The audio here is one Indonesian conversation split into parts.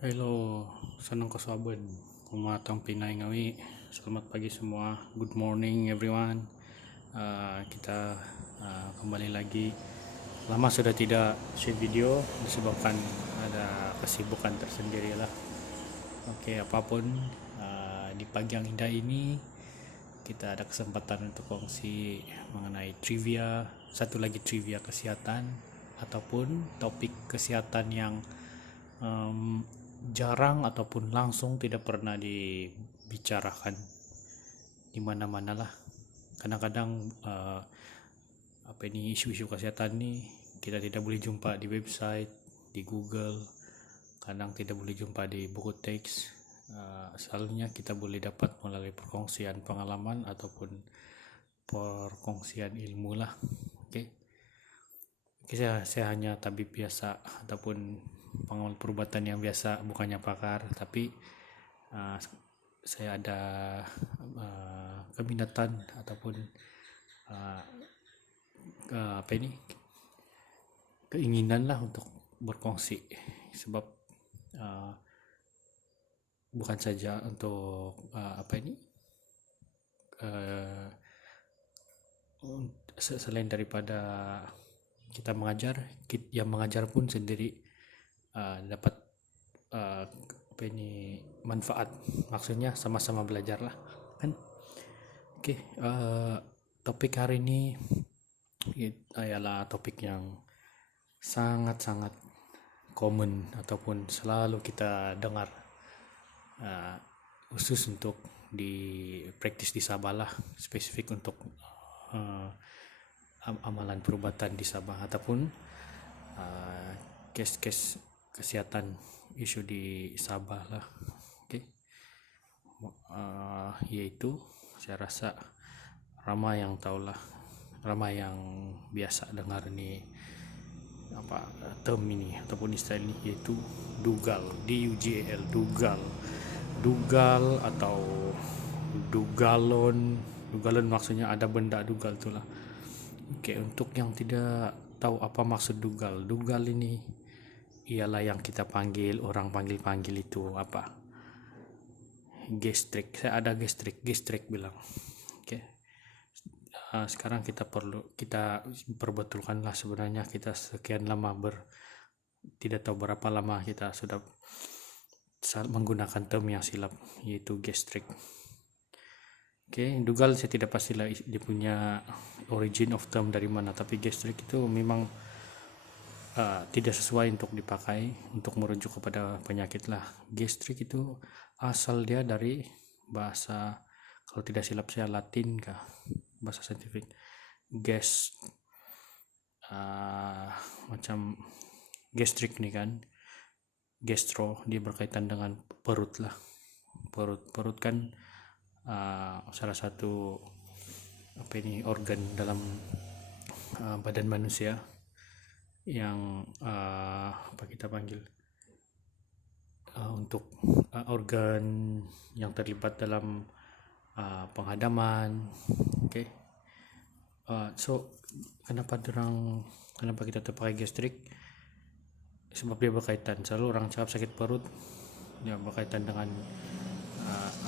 Hello, senang kesaban. Kumatang Pinay ngawi. Selamat pagi semua. Good morning everyone. Kita kembali lagi. Lama sudah tidak share video disebabkan ada kesibukan tersendiri lah. Oke, apapun di pagi yang indah ini kita ada kesempatan untuk kongsi mengenai trivia, satu lagi trivia kesehatan ataupun topik kesehatan yang jarang ataupun langsung tidak pernah dibicarakan di mana-mana lah. Kadang-kadang apa ini isu-isu kesehatan nih kita tidak boleh jumpa di website, di Google, kadang tidak boleh jumpa di buku teks. Selalunya kita boleh dapat melalui perkongsian pengalaman ataupun perkongsian ilmu lah. Oke. Saya hanya tabib biasa ataupun pengamal perubatan yang biasa, bukannya pakar, tapi saya ada keminatan ataupun apa ini keinginan lah untuk berkongsi, sebab bukan saja untuk apa ini selain daripada kita mengajar, yang mengajar pun sendiri dapat apa ini manfaat, maksudnya sama-sama belajar lah kan. Oke, topik hari ini adalah topik yang sangat-sangat common ataupun selalu kita dengar, khusus untuk di praktis di Sabah lah, spesifik untuk amalan perubatan di Sabah ataupun case-case kesehatan isu di Sabah lah. Oke. Yaitu saya rasa ramai yang tahulah, ramai yang biasa dengar ini apa term ini ataupun istilah ini, yaitu dugal, DUGAL, dugal atau dugalon maksudnya ada benda dugal itulah. Oke, untuk yang tidak tahu apa maksud dugal ini ialah yang kita panggil, orang panggil itu apa, gastrik. Saya ada gastrik bilang. Oke. Sekarang kita perbetulkanlah, sebenarnya kita sekian lama tidak tahu berapa lama kita sudah menggunakan term yang silap, yaitu gastrik. Oke, dugal saya tidak pastilah dia punya origin of term dari mana, tapi gastrik itu memang tidak sesuai untuk dipakai untuk merujuk kepada penyakit lah. Gastrik itu asal dia dari bahasa, kalau tidak silap saya Latin kah, bahasa saintifik. Gas, macam gastrik nih kan, gastro, dia berkaitan dengan perut lah. Perut kan salah satu apa ini organ dalam badan manusia yang apa kita panggil untuk organ yang terlibat dalam penghadaman. Oke. So kenapa kita terpakai gastrik? Sebab dia berkaitan, selalu orang cakap sakit perut dia berkaitan dengan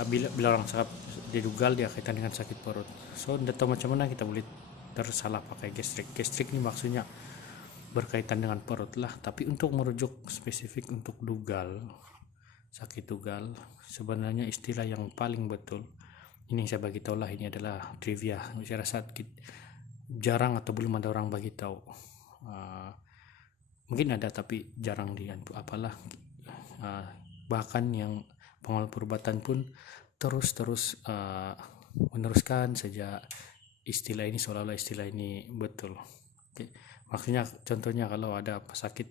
bila orang cakap didugal dia kaitan dengan sakit perut. So tidak tahu macam mana kita boleh tersalah pakai gastrik ini maksudnya berkaitan dengan perut lah. Tapi untuk merujuk spesifik untuk dugal, sakit dugal, sebenarnya istilah yang paling betul ini saya bagi tahu lah, ini adalah trivia. Saya rasa jarang atau belum ada orang bagi tahu. Mungkin ada tapi jarang apalah. Bahkan yang pengamal perubatan pun terus meneruskan saja istilah ini seolah-olah istilah ini betul. Oke. Maksudnya contohnya kalau ada sakit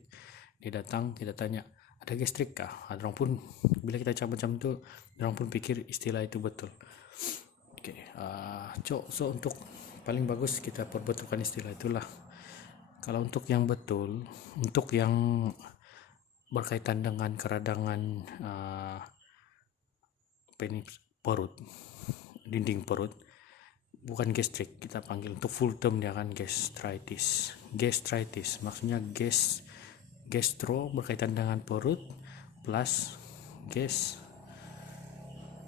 dia datang, kita tanya ada gastrik kah? Orang pun bila kita cakap macam itu, orang pun pikir istilah itu betul. Oke. So untuk paling bagus kita perbetulkan istilah itulah. Kalau untuk yang betul, untuk yang berkaitan dengan keradangan perut, dinding perut, bukan gastrik, kita panggil untuk full term dia kan gastritis maksudnya gastro berkaitan dengan perut, plus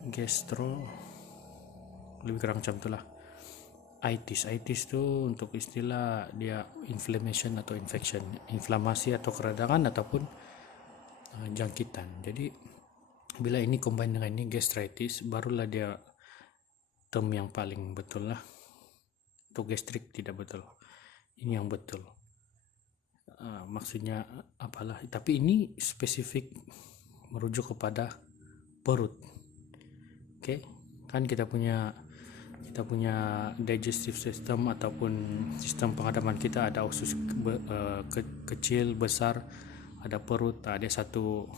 gastro, lebih kurang macam itulah. Itis itu untuk istilah dia inflammation atau infection, inflamasi atau keradangan ataupun jangkitan. Jadi bila ini combine dengan ini gastritis, barulah dia term yang paling betul lah. Untuk gastrik tidak betul, ini yang betul. Maksudnya apalah, tapi ini spesifik merujuk kepada perut. Oke, kan kita punya digestive system ataupun sistem penghadapan kita, ada usus kecil, besar, ada perut, ada satu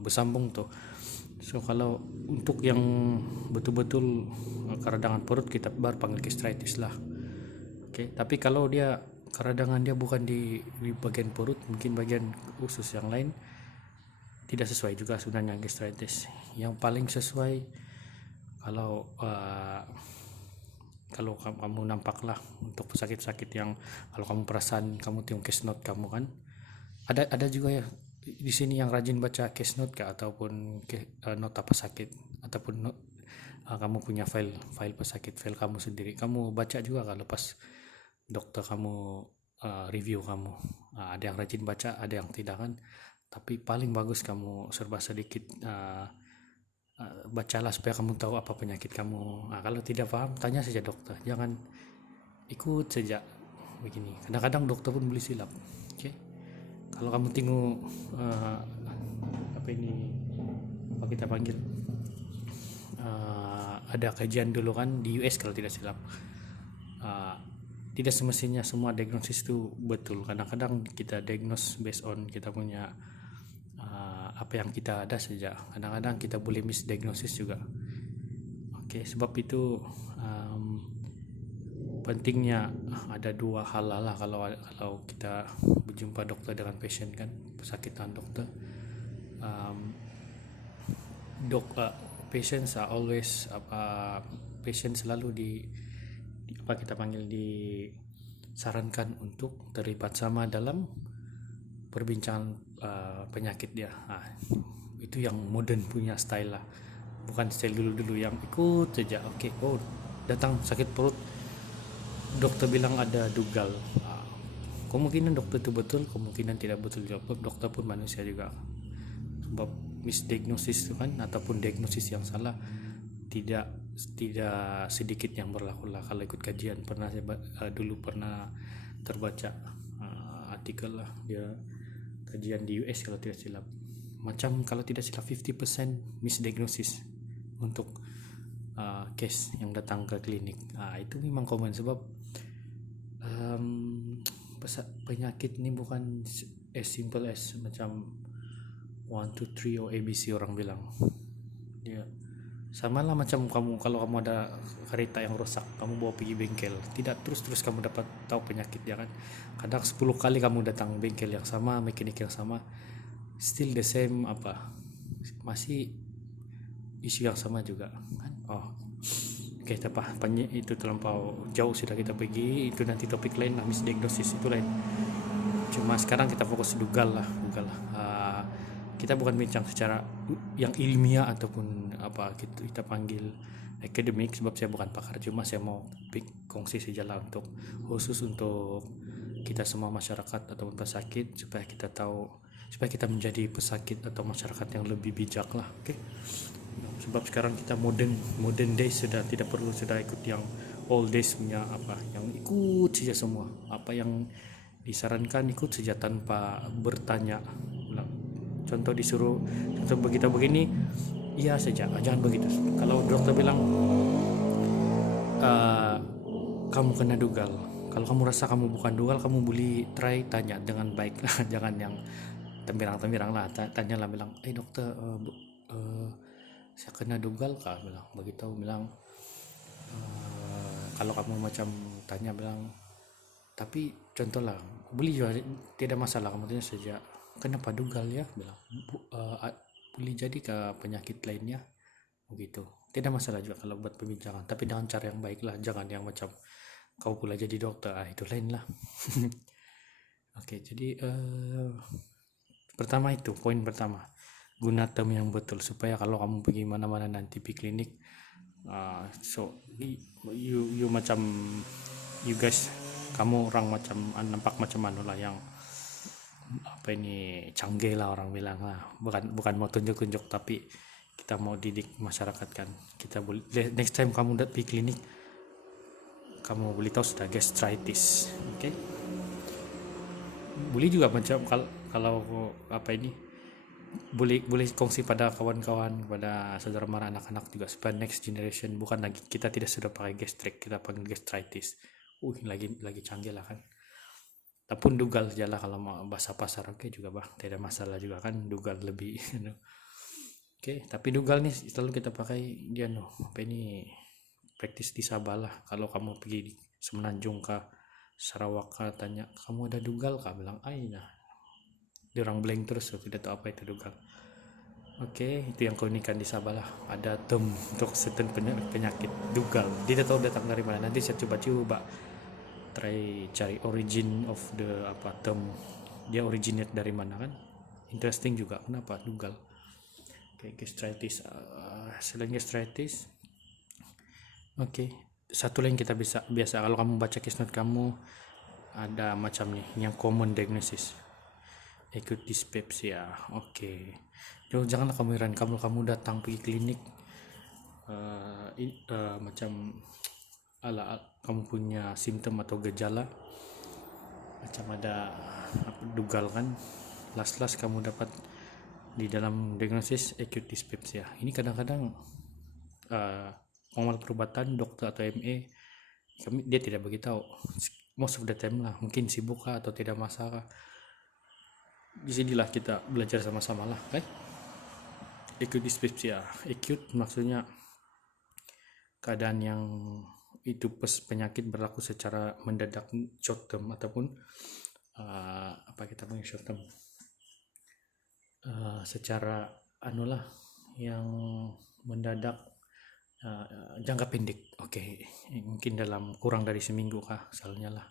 bersambung tuh. So kalau untuk yang betul-betul keradangan perut, kita baru panggil gastritis lah. Oke, tapi kalau dia keradangan dia bukan di bagian perut, mungkin bagian usus yang lain, tidak sesuai juga sebenarnya gastritis. Yang paling sesuai kalau kamu nampaklah untuk sakit-sakit yang kalau kamu perasaan kamu tengok case note kamu kan, ada juga ya di sini yang rajin baca case note kah, ataupun note apa sakit, ataupun kamu punya file pesakit, file kamu sendiri, kamu baca juga kalau pas dokter kamu review kamu. Ada yang rajin baca, ada yang tidak kan, tapi paling bagus kamu serba sedikit bacalah supaya kamu tahu apa penyakit kamu. Kalau tidak paham, tanya saja dokter, jangan ikut saja begini. Kadang-kadang dokter pun boleh silap. Oke, kalau kamu tengok apa kita panggil, ada kajian dulu kan di US kalau tidak silap, tidak semestinya semua diagnosis itu betul. Kadang-kadang kita diagnose based on kita punya apa yang kita ada saja. Kadang-kadang kita boleh misdiagnosis juga. Oke, sebab itu pentingnya ada dua hal lah kalau kita berjumpa dokter dengan pasien kan, pesakitan dokter. Patients are always patient selalu kita panggil disarankan untuk terlibat sama dalam perbincangan penyakit dia. Itu yang modern punya style lah, bukan style dulu yang ikut saja. Oke, datang sakit perut, dokter bilang ada dugal, kemungkinan dokter itu betul, kemungkinan tidak betul juga. Dokter pun manusia juga, sebab misdiagnosis itu kan, ataupun diagnosis yang salah tidak sedikit yang berlaku lah. Kalau ikut kajian, pernah terbaca artikel lah, dia kajian di US kalau tidak silap, macam kalau tidak silap 50% misdiagnosis untuk case yang datang ke klinik. Itu memang common, sebab penyakit ini bukan as simple as macam 1, 2, 3 or ABC orang bilang. Dia sama lah macam kalau kamu ada kereta yang rusak, kamu bawa pergi bengkel, tidak terus kamu dapat tahu penyakit dia kan. Kadang 10 kali kamu datang bengkel yang sama, mekanik yang sama, still the same, masih isu yang sama juga kan. Oke, itu terlampau jauh sudah kita pergi, itu nanti topik lain lah, misdiagnosis itu lain. Cuma sekarang kita fokus dugal lah. Kita bukan bincang secara yang ilmiah ataupun apa gitu, kita panggil akademik, sebab saya bukan pakar. Cuma saya mau kongsi sajalah khusus untuk kita semua masyarakat ataupun pesakit, supaya kita tahu, supaya kita menjadi pesakit atau masyarakat yang lebih bijak lah. Oke. Sebab sekarang kita modern days, sudah tidak perlu ikut yang old days punya yang ikut saja semua apa yang disarankan, ikut saja tanpa bertanya. Contoh begitu begini, iya saja, jangan begitu. Kalau dokter bilang kamu kena dugal, kalau kamu rasa kamu bukan dugal, kamu boleh try tanya dengan baik lah. Jangan yang temberang lah, tanyalah, bilang dokter, saya kena dugal kah, bilang begitu. Bilang kalau kamu macam tanya, bilang tapi contohlah, boleh juga, tidak masalah, kamu tanya saja kenapa dugal ya, bilang boleh jadi ke penyakit lainnya begitu, tidak masalah juga kalau buat pembincangan, tapi dengan cara yang baik lah, jangan yang macam kau pula jadi dokter, itu lain lah. Oke, jadi poin pertama, guna term yang betul supaya kalau kamu pergi mana-mana nanti di klinik, so you macam you guys, kamu orang macam nampak macam mana lah, yang apa ini, canggih lah orang bilang lah, bukan mau tunjuk-tunjuk, tapi kita mau didik masyarakat kan. Kita boleh next time kamu datang di klinik, kamu boleh tahu sudah gastritis, oke? Boleh juga macam kalau apa ini, boleh kongsi pada kawan-kawan, pada saudara mara anak-anak juga, supaya next generation bukan lagi kita tidak sudah pakai gastrik, kita panggil gastritis. Lagi canggih lah kan. Ataupun dugal saja lah kalau mau bahasa pasar, oke juga bah, tidak masalah juga kan, dugal lebih oke. Tapi dugal nih selalu kita pakai dia apa ini, praktis di Sabah lah. Kalau kamu pergi di Semenanjung kah, Sarawak kah, tanya kamu ada dugal kah, bilang nah dia orang blank terus, tidak tahu apa itu dugal. Oke, itu yang keunikan di Sabah lah, ada term untuk certain penyakit dugal, dia tahu datang dari mana. Nanti saya coba try cari origin of the term, dia originate dari mana kan, interesting juga kenapa dugal. Oke, gastritis. Selain gastritis, oke, satu lagi kita biasa kalau kamu baca case note kamu, ada macam nih yang common diagnosis, acute dyspepsia. Oke, janganlah kamu heran kamu datang pergi klinik macam kamu punya simptom atau gejala macam ada dugal kan, last kamu dapat di dalam diagnosis acute dyspepsia. Ini kadang-kadang pengamal perubatan dokter atau MA dia tidak beritahu, most of the time lah, mungkin sibuk kah atau tidak masalah. Di sinilah kita belajar sama-sama lah kan. Acute dyspepsia, acute maksudnya keadaan yang itu penyakit berlaku secara mendadak, short term, ataupun apa kita panggil short term, secara anulah yang mendadak, jangka pendek. Oke, mungkin dalam kurang dari seminggu kah misalnya lah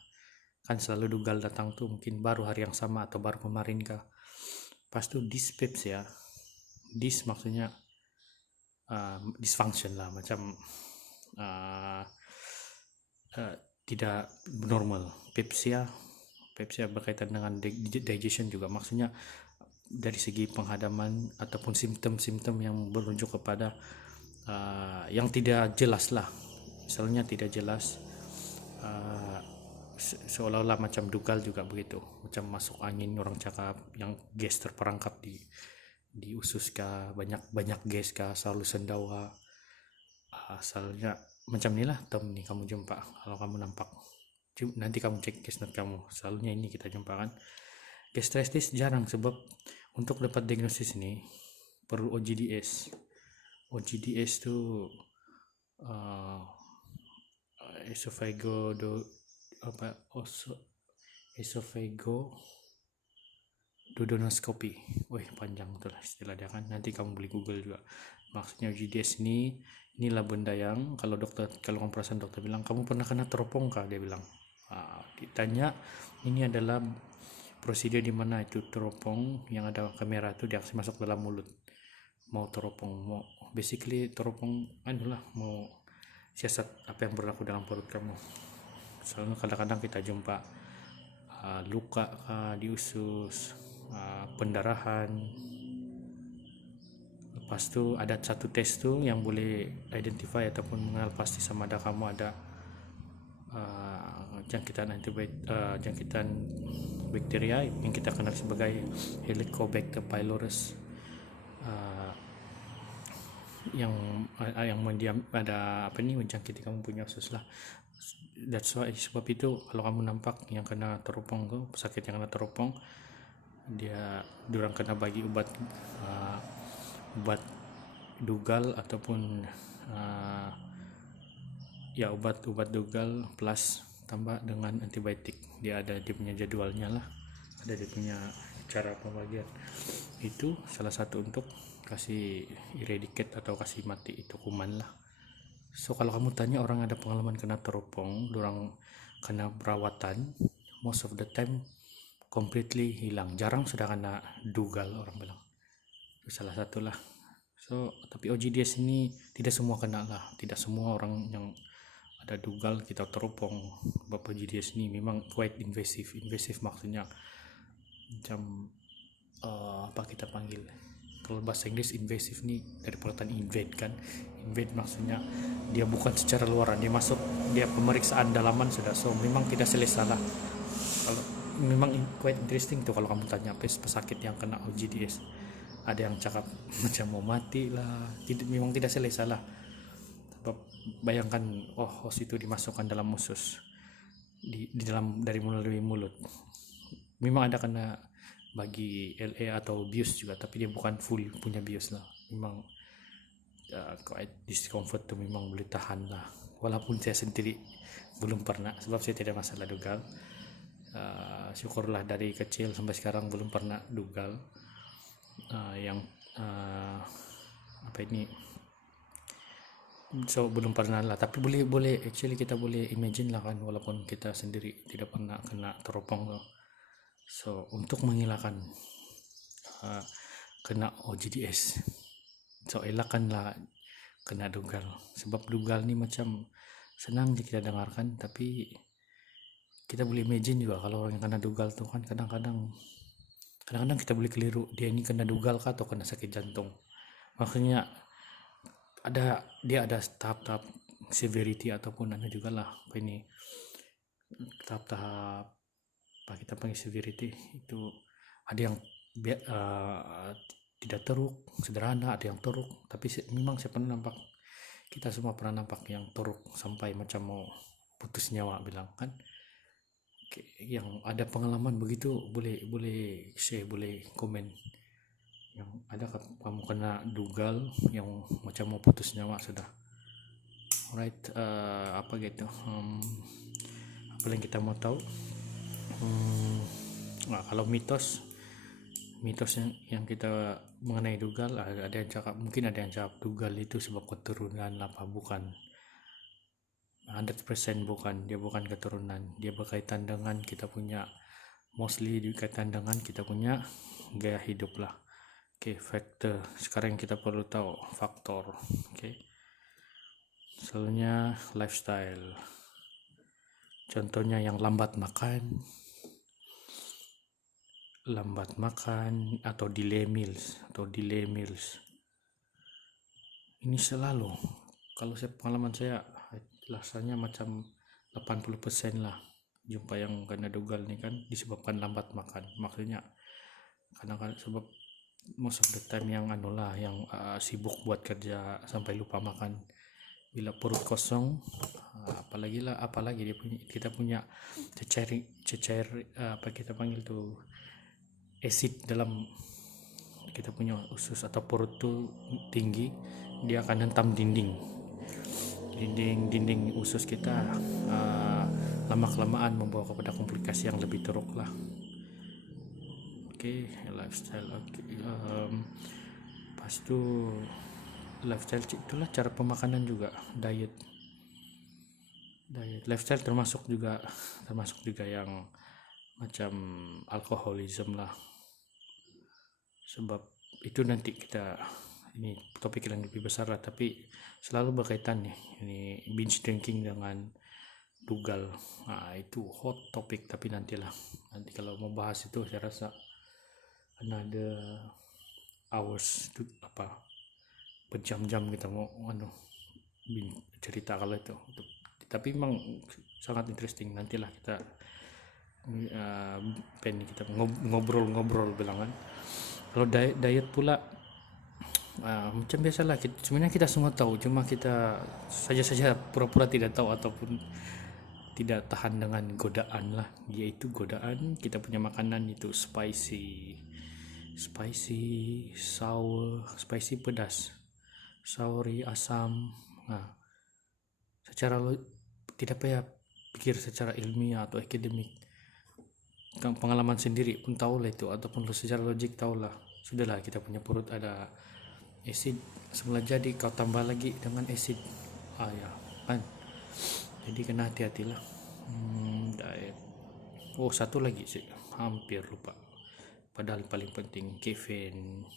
kan, selalu dugal datang tuh mungkin baru hari yang sama atau baru kemarin kah. Pas tuh dyspepsia, maksudnya dysfunction lah, macam tidak normal. Pepsia berkaitan dengan digestion juga, maksudnya dari segi penghadaman ataupun simptom-simptom yang berunjuk kepada yang tidak jelas lah, misalnya tidak jelas, seolah-olah macam dugal juga begitu, macam masuk angin orang cakap, yang gas terperangkap di usus kah, banyak gas kah, selalu sendawa, asalnya macam inilah term nih kamu jumpa kalau kamu nampak. Nanti kamu cek case note kamu, selalunya ini kita jumpa kan. Gastritis jarang, sebab untuk dapat diagnosis ini perlu OGDS. OGDS itu esophagoduodenoscopy. Panjang betul istilah dia kan, nanti kamu boleh google juga. Maksudnya OGDS inilah benda yang kalau kamu perasaan dokter bilang kamu pernah kena teropong kah, dia bilang. Ditanya, ini adalah prosedur di mana itu teropong yang ada kamera itu dia masuk dalam mulut, mau teropong, mau basically teropong adalah mau siasat apa yang berlaku dalam perut kamu. Soalnya kadang-kadang kita jumpa luka di usus, pendarahan. Lepas tu ada satu tes tu yang boleh identify ataupun mengenal pasti sama ada kamu ada jangkitan bakteria yang kita kenal sebagai Helicobacter pylorus, yang mendiam ada menjangkiti kamu punya usus lah. That's why, sebab itu kalau kamu nampak yang kena teropong tuh, sakit yang kena teropong, diorang kena bagi obat dugal ataupun obat dugal plus tambah dengan antibiotik. Dia punya jadwalnya lah, ada dia punya cara pembagian. Itu salah satu untuk kasih eradicate atau kasih mati itu kuman lah. So kalau kamu tanya orang ada pengalaman kena teropong, orang kena perawatan, most of the time completely hilang, jarang sudah kena dugal orang bilang. salah satu lah. So tapi OGDS ini tidak semua kena lah, tidak semua orang yang ada dugal kita teropong. Sebab OGDS ini memang quite invasive maksudnya macam apa kita panggil, kalau bahasa Inggris invasive nih dari perkataan invade kan. Invade maksudnya dia bukan secara luaran, dia masuk, dia pemeriksaan dalaman sudah. So memang tidak selesa lah. Kalau memang quite interesting tuh kalau kamu tanya pesakit yang kena OGDS, ada yang cakap macam mau mati lah, memang tidak selesa lah. Sebab bayangkan, host itu dimasukkan dalam usus di dalam dari melalui mulut. Memang ada kena bagi LA atau bius juga, tapi dia bukan full punya bius lah. Memang quite discomfort tuh, memang boleh tahan lah. Walaupun saya sendiri belum pernah, sebab saya tidak masalah dugal. Syukurlah dari kecil sampai sekarang belum pernah dugal yang apa ini. So belum pernah lah, tapi boleh actually kita boleh imagine lah kan, walaupun kita sendiri tidak pernah kena teropong loh. So untuk menghilangkan kena OGDS, so elakkanlah kena dugal. Sebab dugal ni macam senang je kita dengarkan, tapi kita boleh imagine juga kalau orang yang kena dugal tuh kan kadang-kadang kita boleh keliru, dia ini kena dugal kah atau kena sakit jantung. Maksudnya dia ada tahap-tahap severity ataupun ada juga lah apa ini, tahap-tahap apa kita panggil severity itu. Ada yang tidak teruk, sederhana, ada yang teruk, tapi memang saya pernah nampak, kita semua pernah nampak yang teruk sampai macam mau putus nyawa bilang kan. Yang ada pengalaman begitu boleh share, boleh komen. Yang ada kamu kena dugal yang macam mau putus nyawa sudah. Alright, apa gitu, apa yang kita mau tahu. Kalau mitos yang kita mengenai dugal, ada yang cakap, mungkin ada yang cakap dugal itu sebab keturunan apa, bukan. 100% bukan, dia bukan keturunan, dia berkaitan dengan kita punya, mostly berkaitan dengan kita punya gaya hidup lah. Faktor. Sekarang kita perlu tahu faktor. Soalnya lifestyle. Contohnya yang lambat makan atau delay meals. Ini selalu, kalau pengalaman saya rasanya macam 80% lah jumpa yang kena dugal nih kan disebabkan lambat makan. Maksudnya kadang-kadang sebab most of the time yang yang sibuk buat kerja sampai lupa makan. Bila perut kosong, apalagi kita punya cecair apa kita panggil tuh, acid dalam kita punya usus atau perut tuh tinggi, dia akan hentam dinding usus kita. Lama-kelamaan membawa kepada komplikasi yang lebih teruk lah. Lifestyle. Pas tu lifestyle itulah cara pemakanan juga, diet. Lifestyle termasuk juga yang macam alkoholisme lah. Sebab itu nanti kita, ini topik yang lebih besar lah, tapi selalu berkaitan nih, ini binge drinking dengan dugal. Itu hot topik, tapi nanti kalau mau bahas itu saya rasa another hours berjam-jam kita mau cerita kalau itu. Tapi memang sangat interesting. Nantilah kita kita ngobrol bilangan. Kalau diet pula macam biasalah, sebenarnya kita semua tahu, cuma kita saja pura-pura tidak tahu ataupun tidak tahan dengan godaan lah, yaitu godaan kita punya makanan itu spicy, sour, spicy pedas, sauri, asam. Secara tidak payah pikir secara ilmiah atau akademik, pengalaman sendiri pun tahu lah itu, ataupun secara logik tahu lah. Sudahlah, kita punya perut ada acid, semula jadi kau tambah lagi dengan acid, ya kan. Jadi kena hati-hatilah. Diet. Satu lagi sih, hampir lupa, padahal paling penting, caffeine.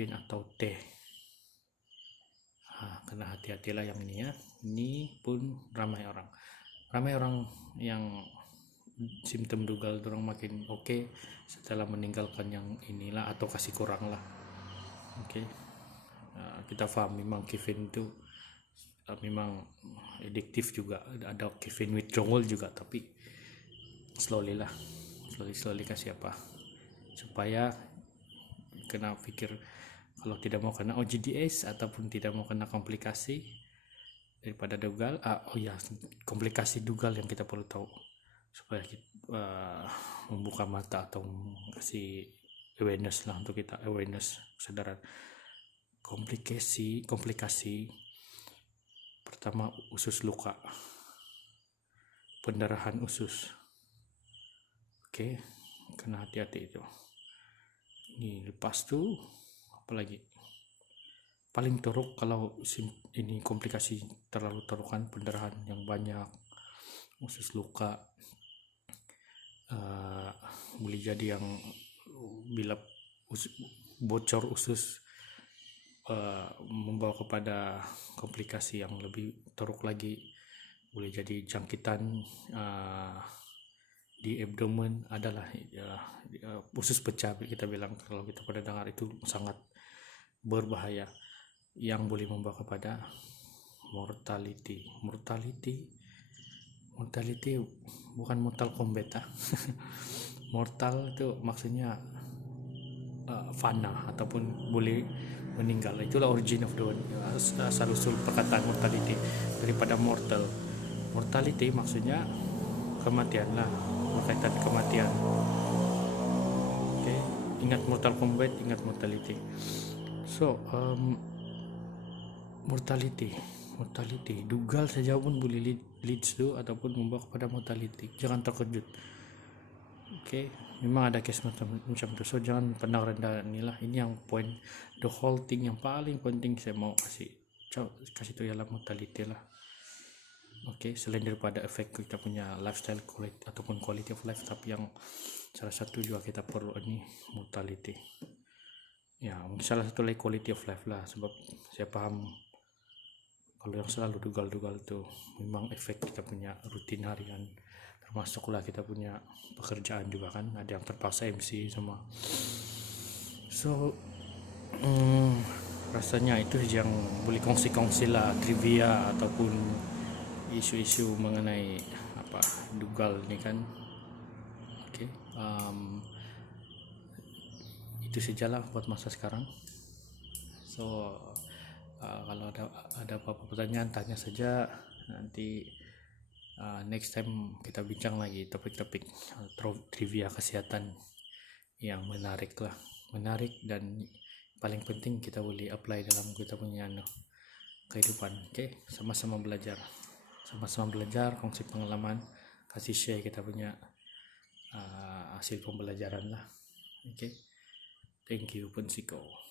caffeine atau teh. Kena hati-hatilah yang ini ya. Ini pun ramai orang yang simptom dugal dorang makin oke setelah meninggalkan yang inilah atau kasih kurang lah. Oke. Kita paham memang caffeine itu memang adiktif juga, ada caffeine withdrawal juga, tapi slowly kasih apa supaya kena pikir kalau tidak mau kena OGDS ataupun tidak mau kena komplikasi daripada dugal. Komplikasi dugal yang kita perlu tahu supaya kita membuka mata atau kasih awareness lah untuk kita, kesadaran. Komplikasi pertama, usus luka, pendarahan usus. Oke, kena hati-hati itu. Ini lepas tuh apalagi paling teruk kalau ini komplikasi terlalu teruk kan, pendarahan yang banyak, usus luka, boleh jadi yang bila bocor usus membawa kepada komplikasi yang lebih teruk lagi, boleh jadi jangkitan di abdomen, adalah usus pecah kita bilang, kalau kita pada dengar itu sangat berbahaya yang boleh membawa kepada mortality bukan Mortal Kombat. Mortal itu maksudnya fana ataupun boleh meninggal. Itulah origin of the word, asal usul perkataan mortality daripada mortality maksudnya kematian lah, berkaitan kematian. Oke, ingat Mortal Kombat, ingat mortality. So mortality dugal saja pun boleh leads to ataupun membawa kepada mortality. Jangan terkejut. Oke, memang ada case macam itu, so jangan pernah rendah inilah. Ini yang point, the whole thing yang paling penting saya mau kasih itu ialah mortality lah. Oke, selain daripada efek kita punya lifestyle ataupun quality of life, tapi yang salah satu juga kita perlu ini mortality ya, salah satu lagi quality of life lah. Sebab saya paham kalau yang selalu dugal tuh memang efek kita punya rutin harian, termasuklah kita punya pekerjaan juga kan, ada yang terpaksa MC semua. So rasanya itu yang boleh kongsi lah, trivia ataupun isu-isu mengenai dugal ini kan. Oke, itu sajalah buat masa sekarang. So kalau ada apa-apa pertanyaan, tanya saja. Nanti next time kita bincang lagi topik-topik trivia kesehatan yang menarik dan paling penting kita boleh apply dalam kita punya kehidupan. Oke, sama-sama belajar, kongsi pengalaman, kasih share kita punya hasil pembelajaran lah. Oke, thank you Pensiko.